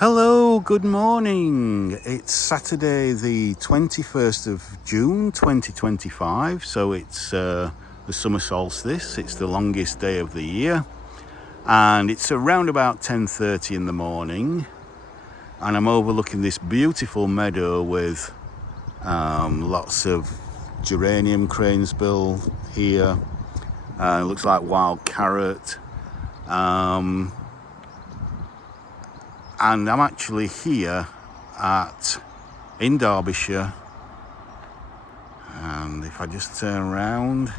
Hello, good morning. It's Saturday the 21st of June 2025, so it's the summer solstice. It's the longest day of the year, and it's around about 10:30 in the morning, and I'm overlooking this beautiful meadow with lots of geranium cranesbill here. It looks like wild carrot. And I'm actually here in Derbyshire, and if I just turn around,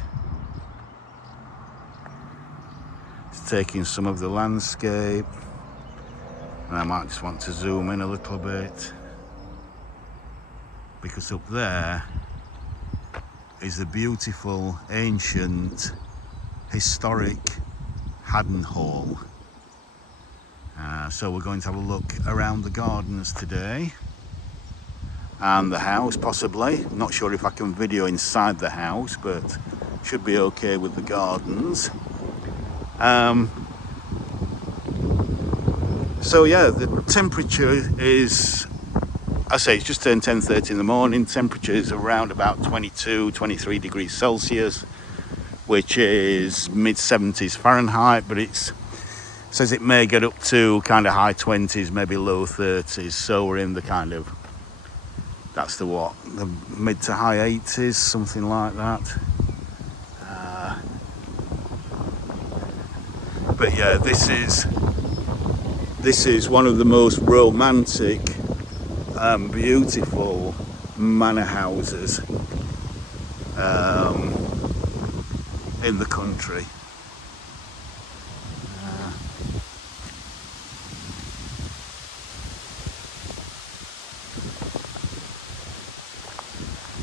it's taking some of the landscape, and I might just want to zoom in a little bit, because up there is the beautiful, ancient, historic Haddon Hall. So we're going to have a look around the gardens today, and the house possibly. Not sure if I can video inside the house, but should be okay with the gardens. So yeah, the temperature is, I say it's just turned 10:30 in the morning. Temperature is around about 23 degrees Celsius, which is mid-70s Fahrenheit, but it says it may get up to kind of high 20s, maybe low 30s. So we're in the kind of, that's the mid to high 80s, something like that. But yeah, this is one of the most romantic and beautiful manor houses in the country.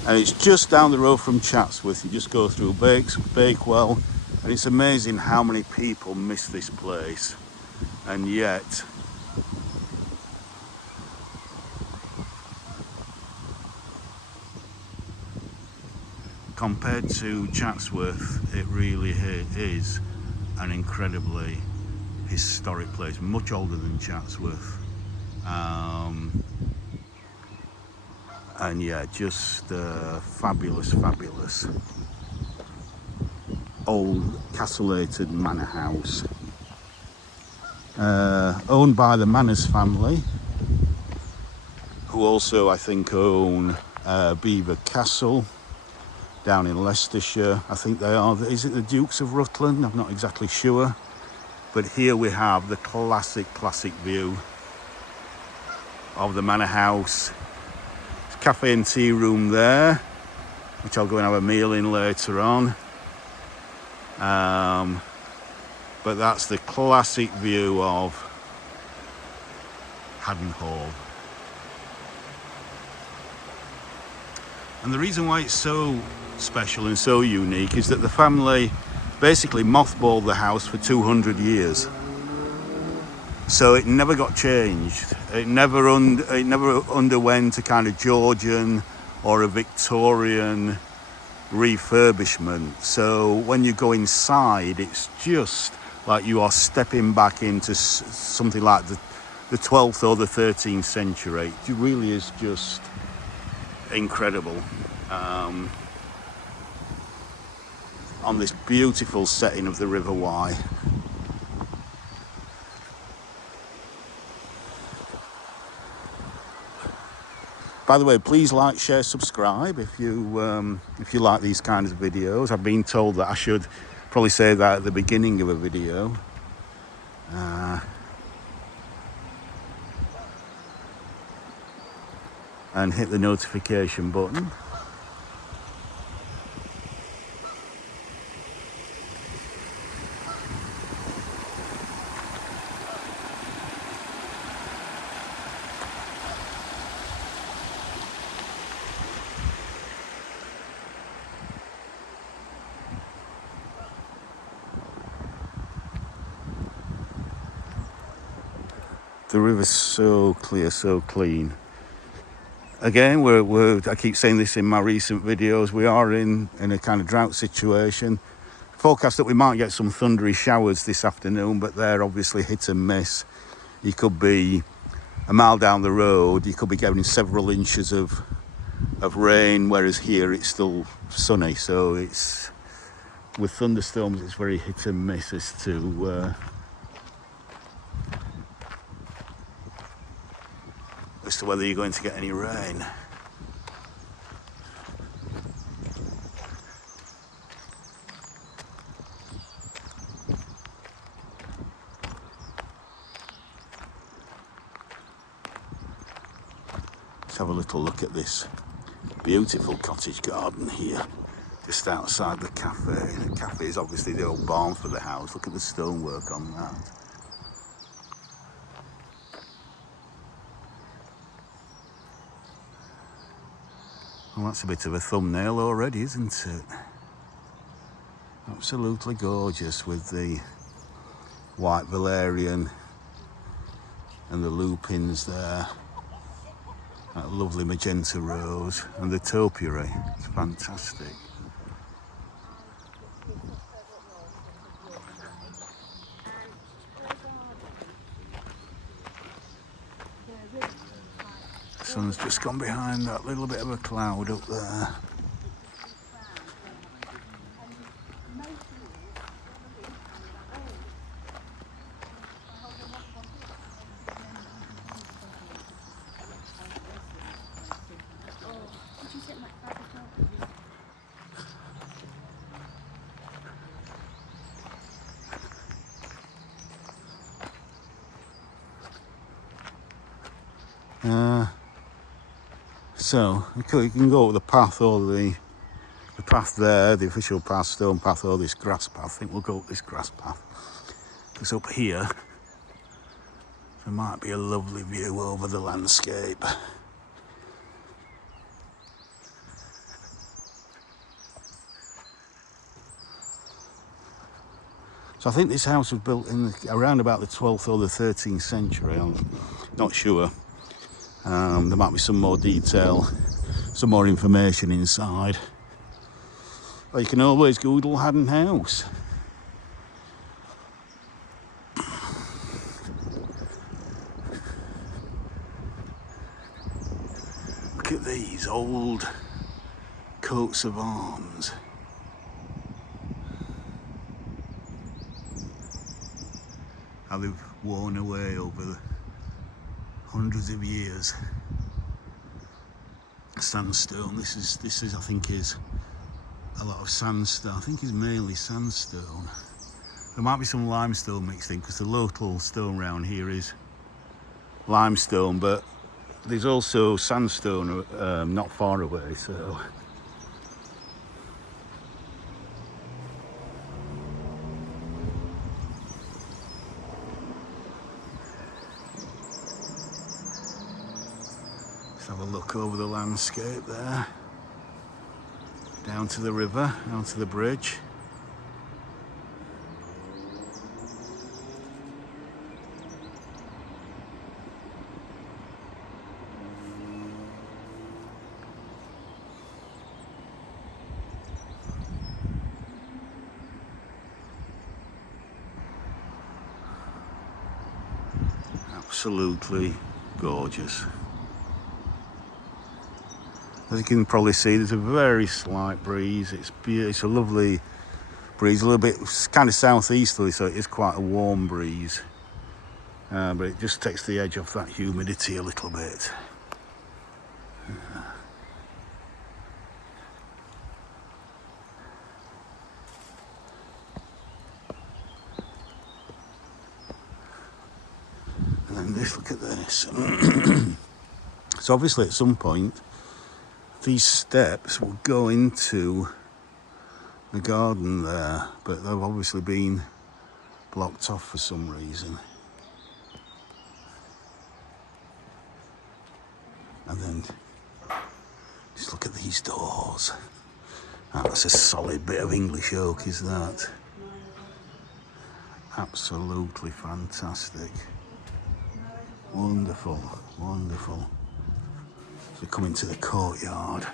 And it's just down the road from Chatsworth. You just go through Bakewell, and it's amazing how many people miss this place. And yet, compared to Chatsworth, it really is an incredibly historic place, much older than Chatsworth. And yeah, just fabulous old castellated manor house, owned by the Manners family, who also I think own Belvoir Castle down in Leicestershire. I think they are, is it the Dukes of Rutland? I'm not exactly sure, but here we have the classic view of the manor house. Cafe and tea room there, which I'll go and have a meal in later on. But that's the classic view of Haddon Hall. And the reason why it's so special and so unique is that the family basically mothballed the house for 200 years. So it never got changed. It never underwent a kind of Georgian or a Victorian refurbishment. So when you go inside, it's just like you are stepping back into something like the 12th or the 13th century. It really is just incredible. On this beautiful setting of the River Wye. By the way, please like, share, subscribe if you like these kinds of videos. I've been told that I should probably say that at the beginning of a video. And hit the notification button. The river's so clear, so clean. Again, I keep saying this in my recent videos, we are in a kind of drought situation. Forecast that we might get some thundery showers this afternoon, but they're obviously hit and miss. You could be a mile down the road you could be getting several inches of rain, whereas here it's still sunny. So it's, with thunderstorms, it's very hit and miss as to whether you're going to get any rain. Let's have a little look at this beautiful cottage garden here, just outside the cafe. The cafe is obviously the old barn for the house. Look at the stonework on that. Well, that's a bit of a thumbnail already, isn't it? Absolutely gorgeous, with the white valerian and the lupins there. That lovely magenta rose and the topiary. It's fantastic. The sun's just gone behind that little bit of a cloud up there. So you can go up the path, or the path there, the official path, stone path, or this grass path. I think we'll go up this grass path, because up here there might be a lovely view over the landscape. So I think this house was built in around about the 12th or the 13th century. I'm not sure. There might be some more detail, some more information inside. Or you can always Google Haddon House. Look at these old coats of arms. How they've worn away over the hundreds of years. Sandstone. This is I think is a lot of sandstone. I think it's mainly sandstone. There might be some limestone mixed in, because the local stone round here is limestone, but there's also sandstone not far away. So have a look over the landscape there, down to the river, down to the bridge. Absolutely gorgeous. As you can probably see, there's a very slight breeze. It's a lovely breeze, a little bit, it's kind of southeasterly, so it is quite a warm breeze. But it just takes the edge off that humidity a little bit. And then this, look at this. So obviously at some point, these steps will go into the garden there, but they've obviously been blocked off for some reason. And then just look at these doors. That's a solid bit of English oak, is that? Absolutely fantastic. Wonderful, wonderful. So we come into the courtyard.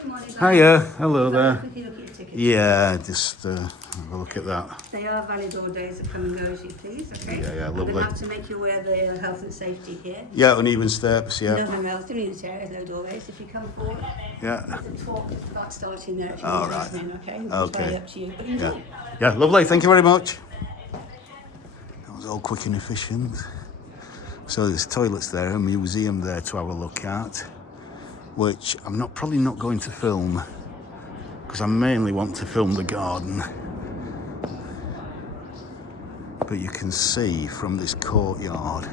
Good morning, guys. Hiya, hello Have a there. quick look at your tickets. Yeah, just have a look at that. They are valid all days, so come and go as you please, okay? Yeah, I'm lovely. going to have to make you aware of the health and safety here. Yeah, uneven steps, No yeah. hangouts, no unit areas, no doorways. If you come forward, Yeah. the talk is about starting there if you All want to right. listen in, okay? It's Okay. entirely up to you, but enjoy. Yeah. Yeah, lovely, thank you very much. That was all quick and efficient. So there's toilets there, a museum there to have a look at, which I'm probably not going to film because I mainly want to film the garden. But you can see from this courtyard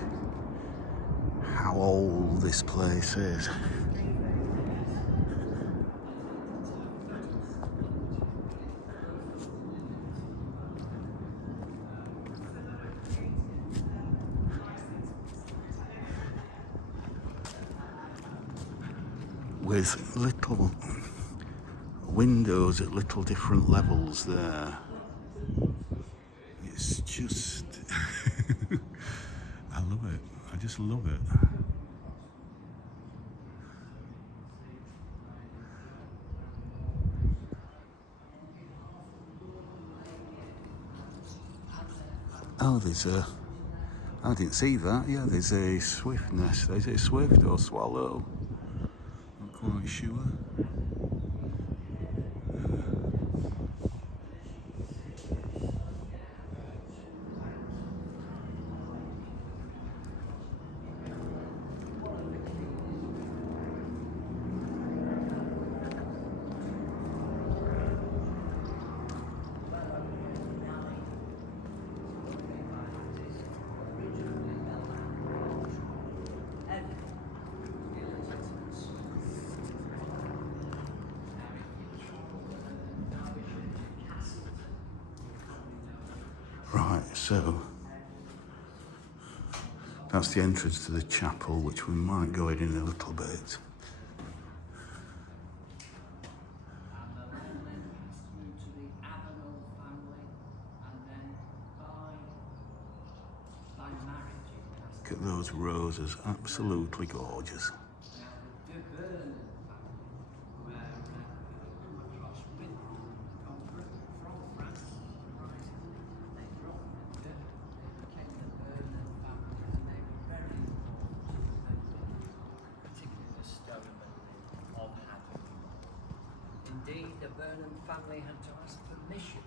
how old this place is. With little windows at little different levels there. It's just, I love it. I just love it. Oh, I didn't see that. Yeah, there's a swift nest. Is it a swift or swallow? Not quite sure. Right, so that's the entrance to the chapel, which we might go in a little bit. Look at those roses, absolutely gorgeous. Indeed, the Vernon family had to ask permission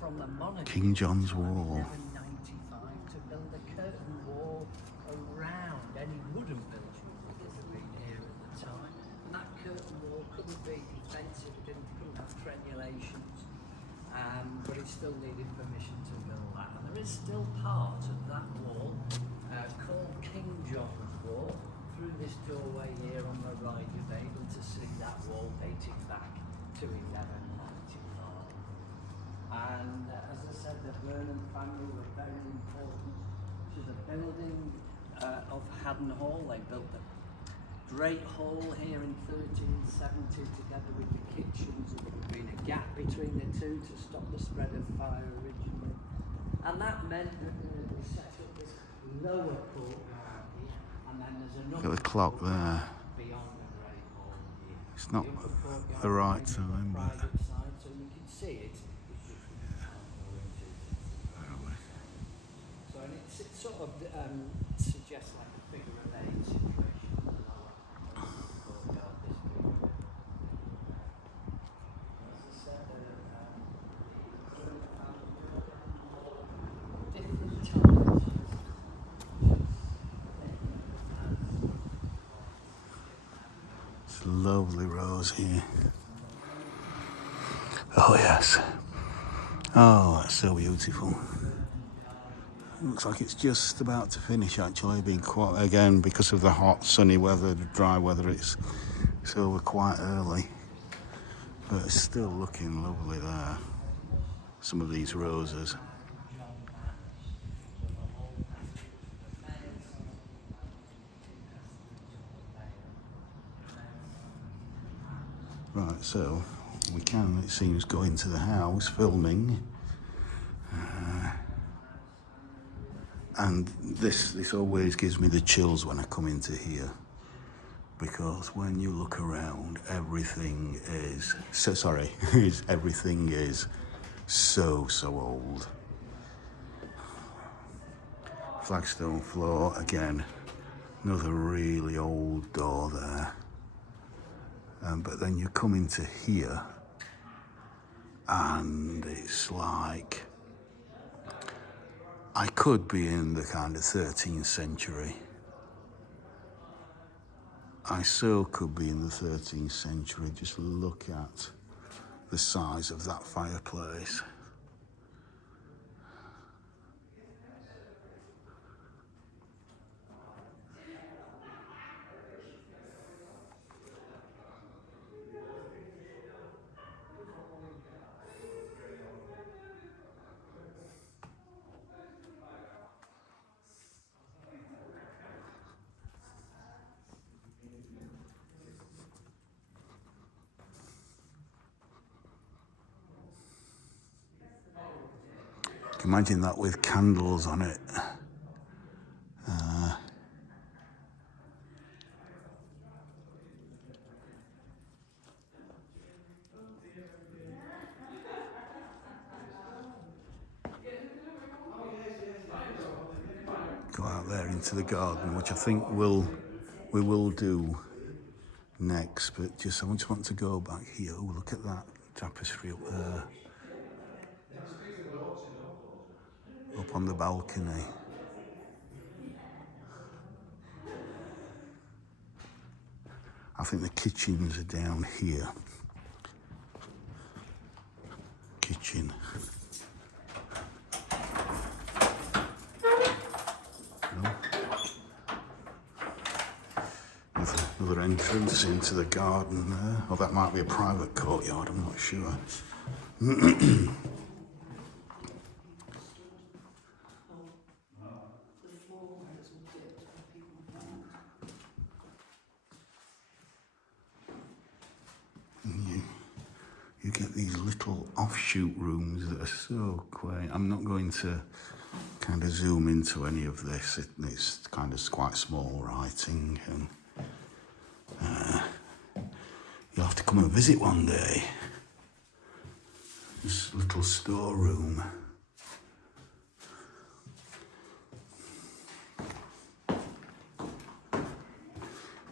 from the monarch King John's Wall. in 1195 to build a curtain wall around any wooden building that would have been here at the time. And that curtain wall couldn't be defensive, it couldn't have crenulations, but it still needed permission to build that. And there is still part of that wall called King John's Wall. Through this doorway here on the right, you'll be able to see that wall dating back to 1195. And as I said, the Vernon family were very important to the building of Haddon Hall. They built the Great Hall here in 1370 together with the kitchens. There had been a gap between the two to stop the spread of fire originally. And that meant that they set up this lower courtyard here. And then there's another Look at the clock there. beyond the Great Hall here. It's not The upper courtyard the right is on time, the but private side, so you can see it. So and it sort of suggests like a figure of eight situation in the lower courtyard, this big. As I said, different times. it's a lovely rose here. Oh yes. Oh, that's so beautiful. Looks like it's just about to finish actually, being quite, again, because of the hot sunny weather, the dry weather, it's over quite early. But it's still looking lovely there. Some of these roses. Right, so we can, it seems, go into the house filming. And this always gives me the chills when I come into here. because when you look around, everything is everything is so old. Flagstone floor again, another really old door there. But then you come into here, and it's like I could be in the kind of 13th century. I so could be in the 13th century. Just look at the size of that fireplace. Imagine that with candles on it. Go out there into the garden, which I think we will do next, but I just want to go back here. Oh, look at that tapestry up there. Up on the balcony. I think the kitchens are down here. Kitchen. No. Another entrance into the garden there. Or that might be a private courtyard, I'm not sure. You get these little offshoot rooms that are so quaint. I'm not going to kind of zoom into any of this. It's kind of quite small writing, and you'll have to come and visit one day. This little storeroom.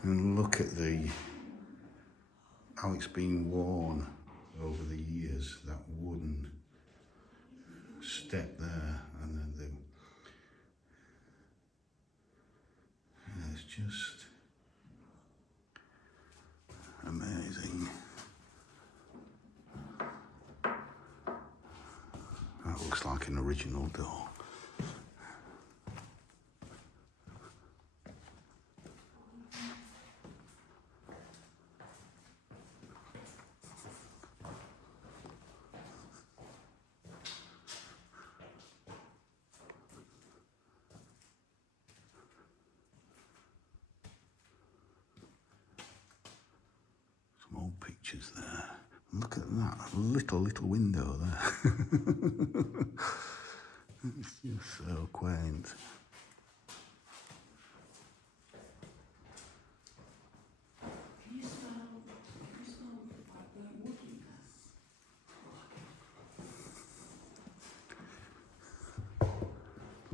And look at how it's been worn over the years, that wooden step there, and then it's just amazing. That looks like an original door. Old pictures there. Look at that little window there. It's just so quaint.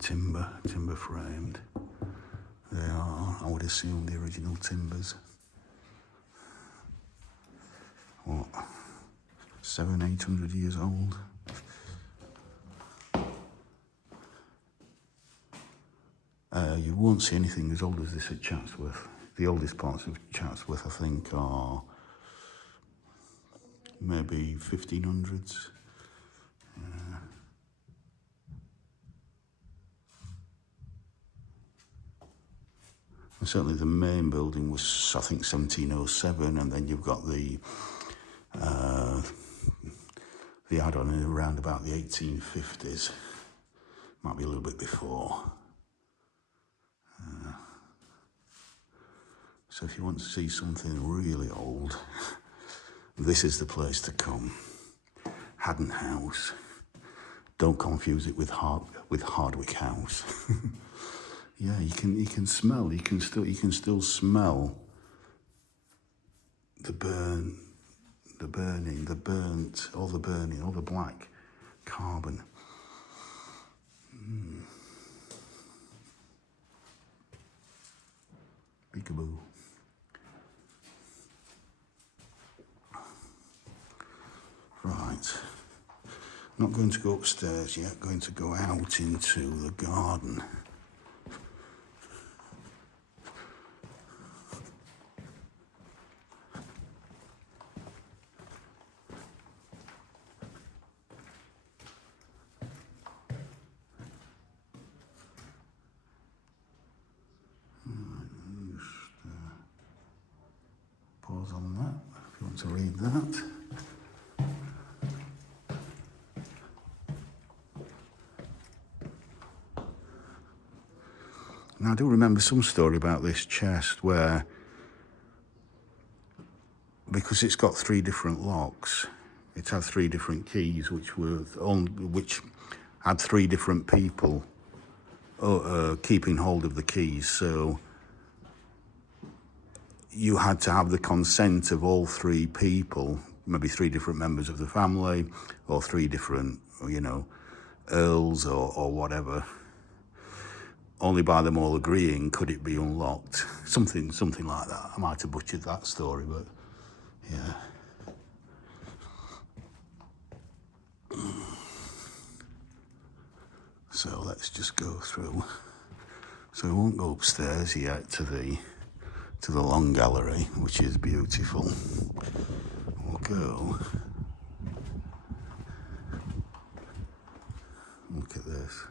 Timber framed. They are, I would assume, the original timbers. What, 700-800 years old? You won't see anything as old as this at Chatsworth. The oldest parts of Chatsworth, I think, are maybe 1500s. And certainly the main building was, I think, 1707, and then you've got the add-on around about the 1850s. Might be a little bit before. So if you want to see something really old, this is the place to come. Haddon House. Don't confuse it with Hardwick House. Yeah, you can still smell the burning, all the black carbon. Peekaboo. Right. Not going to go upstairs yet, going to go out into the garden. Pause on that if you want to read that. Now I do remember some story about this chest where, because it's got 3 different locks, it had 3 different keys which had 3 different people keeping hold of the keys, so you had to have the consent of all 3 people, maybe 3 different members of the family, or 3 different, earls or whatever. Only by them all agreeing could it be unlocked. Something like that. I might have butchered that story, but yeah. So let's just go through. So we won't go upstairs yet to the long gallery, which is beautiful. We'll go. Look at this.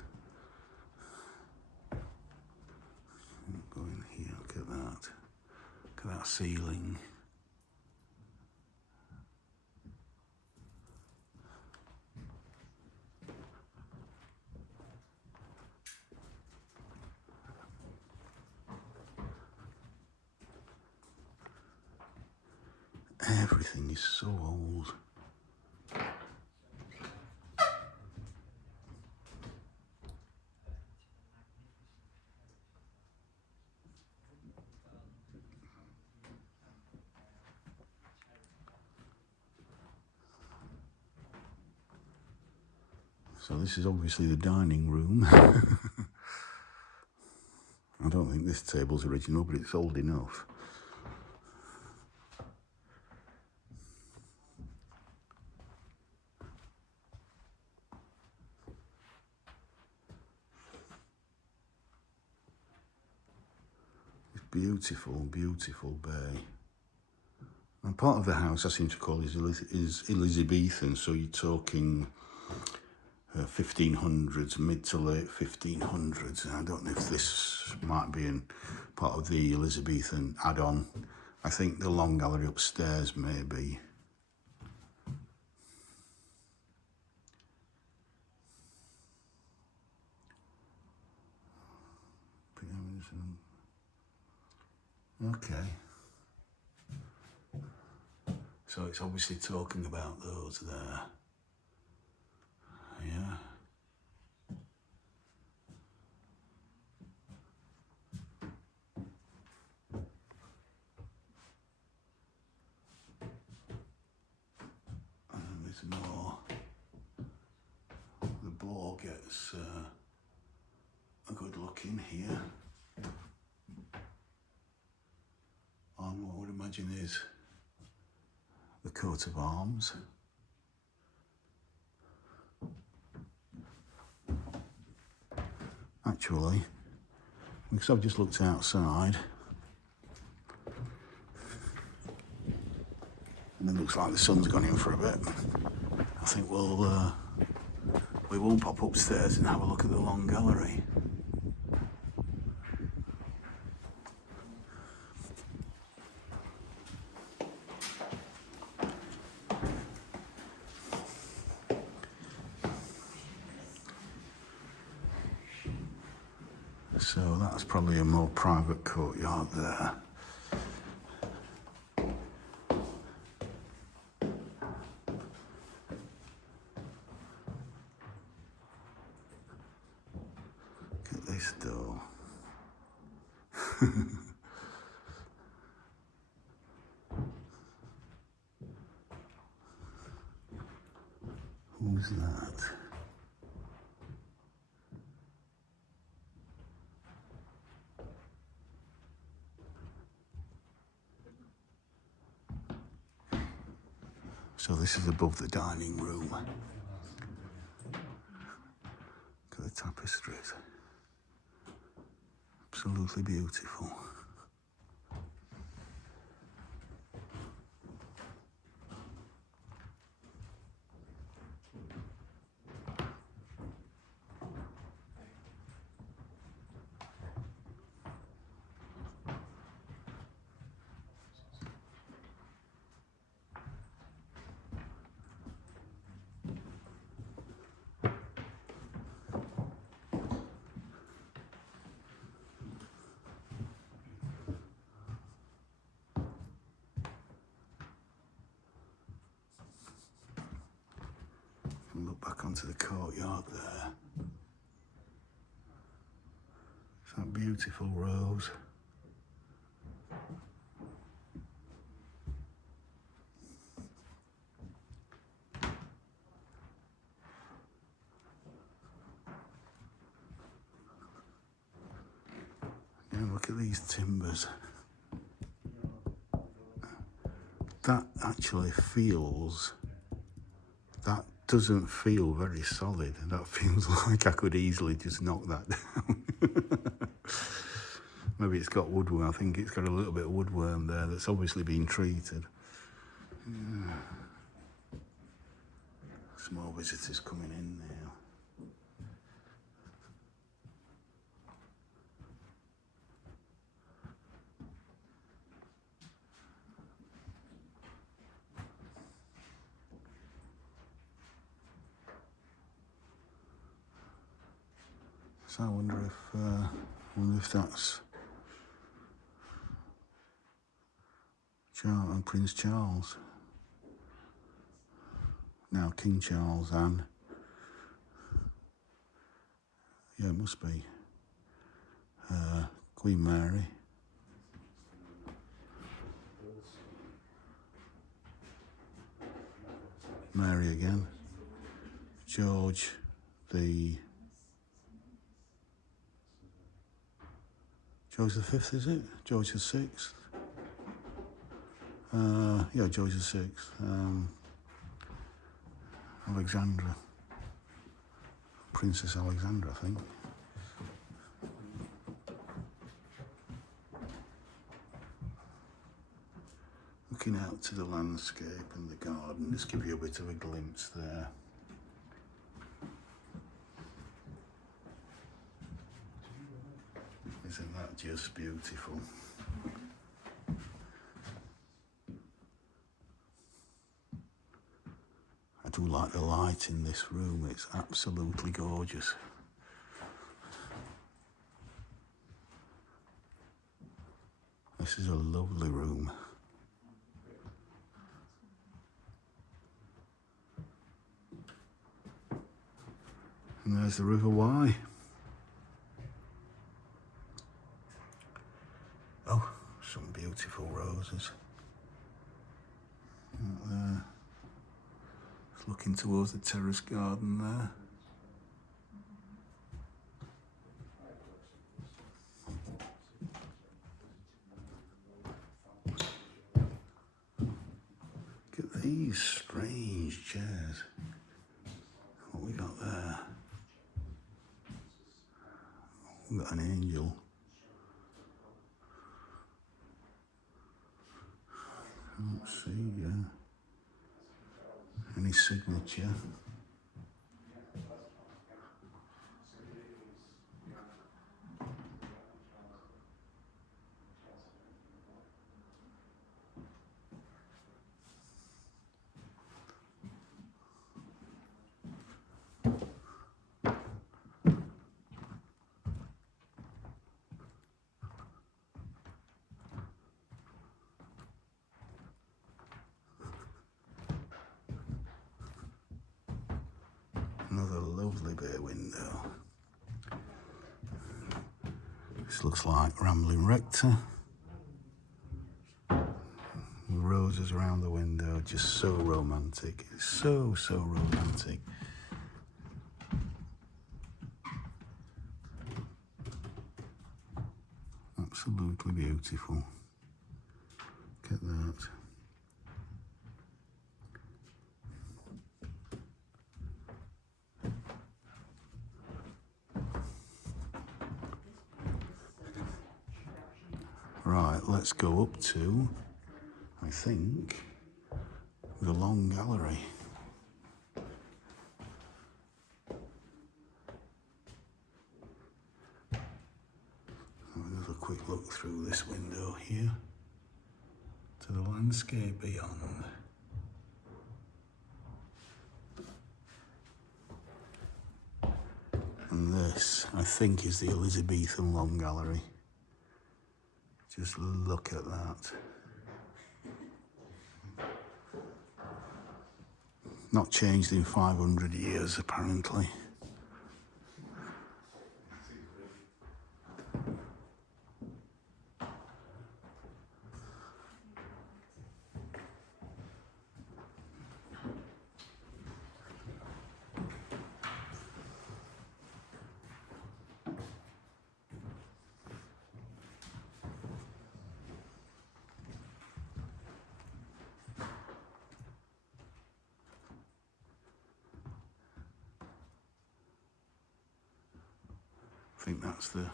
Go in here, look at that. Look at that ceiling. Everything is so old. So this is obviously the dining room. I don't think this table's original, but it's old enough. It's beautiful, beautiful bay. And part of the house I seem to call is Elizabethan, so you're talking 1500s, mid to late 1500s. I don't know if this might be in part of the Elizabethan add-on. I think the long gallery upstairs may be. Okay. So it's obviously talking about those there. Yeah. And there's more. The ball gets a good look in here. On what I would imagine is the coat of arms. Actually, because I've just looked outside, and it looks like the sun's gone in for a bit. I think we will pop upstairs and have a look at the long gallery. So that's probably a more private courtyard there. Look at this door. So this is above the dining room. Look at the tapestries. Absolutely beautiful. And look back onto the courtyard there. It's that beautiful rose. And look at these timbers. That actually feels, that doesn't feel very solid. That feels like I could easily just knock that down. Maybe it's got woodworm. I think it's got a little bit of woodworm there that's obviously been treated. Yeah. Some more visitors coming in now. So I wonder if that's Prince Charles. Now King Charles and yeah, it must be Queen Mary. Mary again. George the V, is it? George the VI. Yeah, George the VI. Alexandra. Princess Alexandra, I think. Looking out to the landscape and the garden, just give you a bit of a glimpse there. Isn't that just beautiful? I do like the light in this room, it's absolutely gorgeous. This is a lovely room. And there's the River Wye. Oh, some beautiful roses. Out there. It's looking towards the terrace garden there. Look at these strange chairs. What we got there? We've got an angel. I don't see any signature. Another lovely bay window. This looks like Rambling Rector. Roses around the window, just so romantic. It's so romantic. Absolutely beautiful. Look at that. Right, let's go up to, I think, the long gallery. Have another quick look through this window here to the landscape beyond. And this, I think, is the Elizabethan Long Gallery. Just look at that. Not changed in 500 years, apparently. I think that's the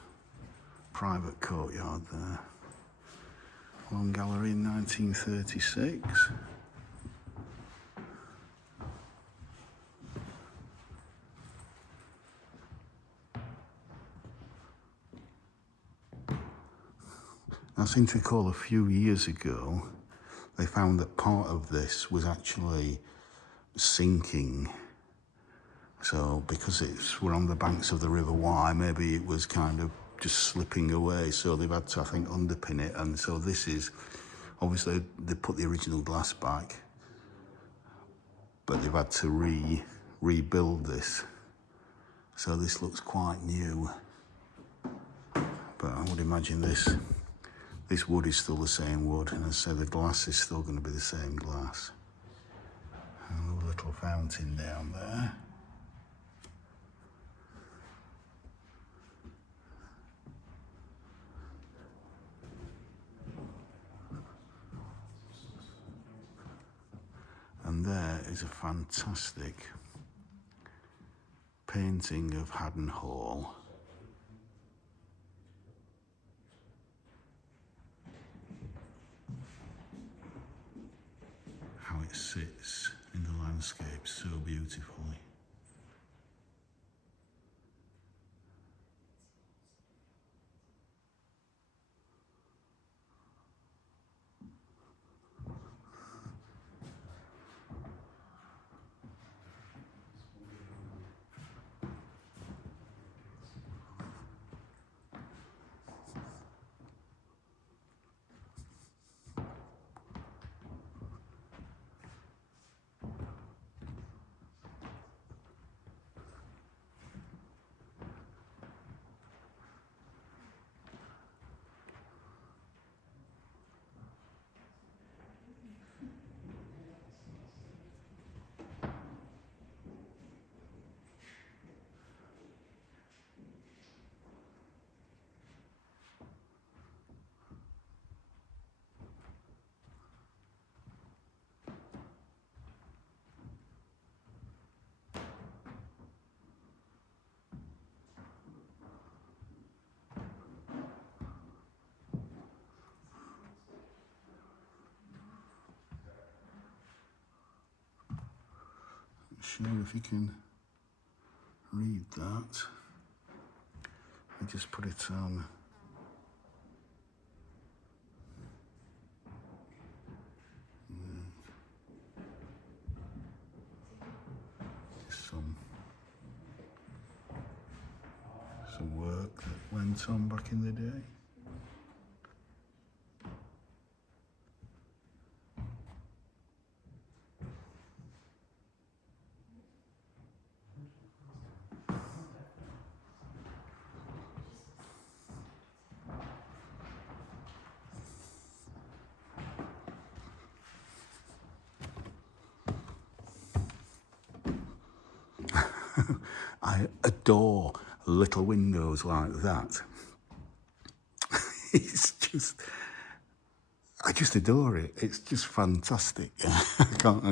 private courtyard there. Long Gallery in 1936. I seem to recall a few years ago, they found that part of this was actually sinking. So because we're on the banks of the River Wye, maybe it was kind of just slipping away. So they've had to, I think, underpin it. And so this is, obviously, they put the original glass back, but they've had to rebuild this. So this looks quite new. But I would imagine this wood is still the same wood. And as I say, the glass is still going to be the same glass. And a little fountain down there. And there is a fantastic painting of Haddon Hall. How it sits in the landscape so beautifully. Sure, if you can read that. I just put it on. Just some work that went on back in the day. I adore little windows like that. It's just, I just adore it. It's just fantastic. I can't,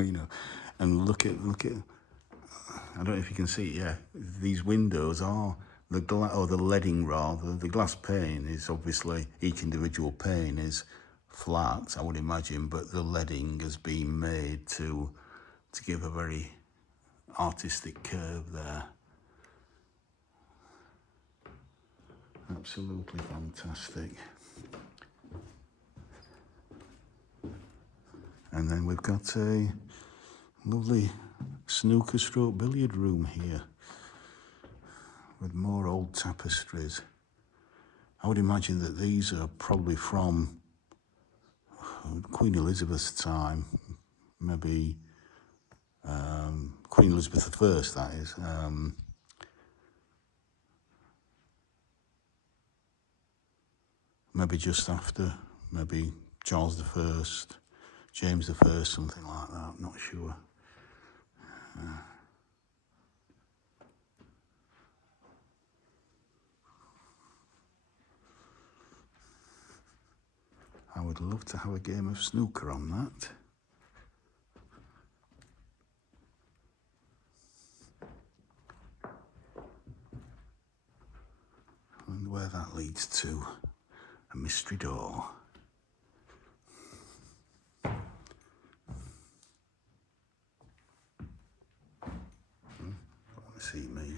and look at, I don't know if you can see, yeah, these windows are the leading rather, the glass pane is obviously, each individual pane is flat, I would imagine, but the leading has been made to give a very artistic curve there. Absolutely fantastic. And then we've got a lovely snooker stroke billiard room here with more old tapestries. I would imagine that these are probably from Queen Elizabeth's time, maybe Queen Elizabeth I, that is. Maybe just after, maybe Charles I, James I, something like that, not sure. I would love to have a game of snooker on that. And where that leads to, a mystery door. Don't want to see me.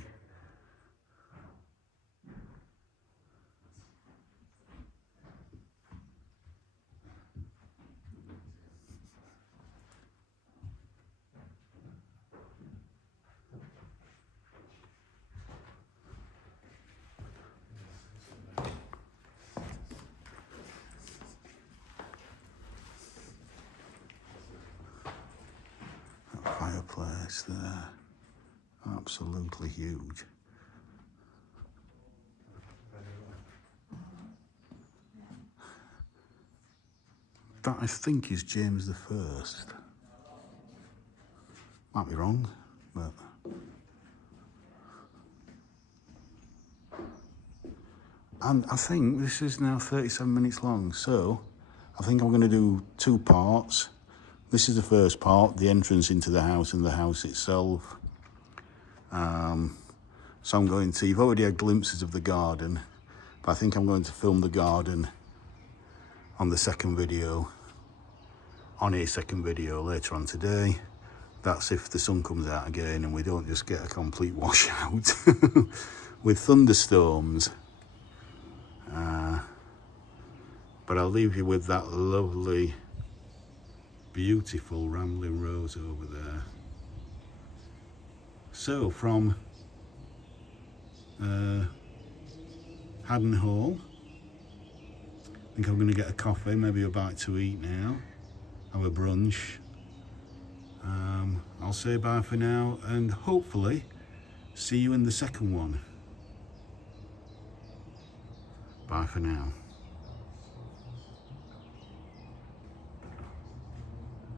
Fireplace there, absolutely huge. That I think is James I. Might be wrong, but and I think this is now 37 minutes long, so I think I'm going to do two parts. This is the first part, the entrance into the house and the house itself. So I'm going to, you've already had glimpses of the garden, but I think I'm going to film the garden on a second video later on today. That's if the sun comes out again and we don't just get a complete washout with thunderstorms. But I'll leave you with that lovely, beautiful rambling rose over there. So from Haddon Hall, I think I'm going to get a coffee, maybe a bite to eat now, have a brunch. I'll say bye for now and hopefully see you in the second one. Bye for now.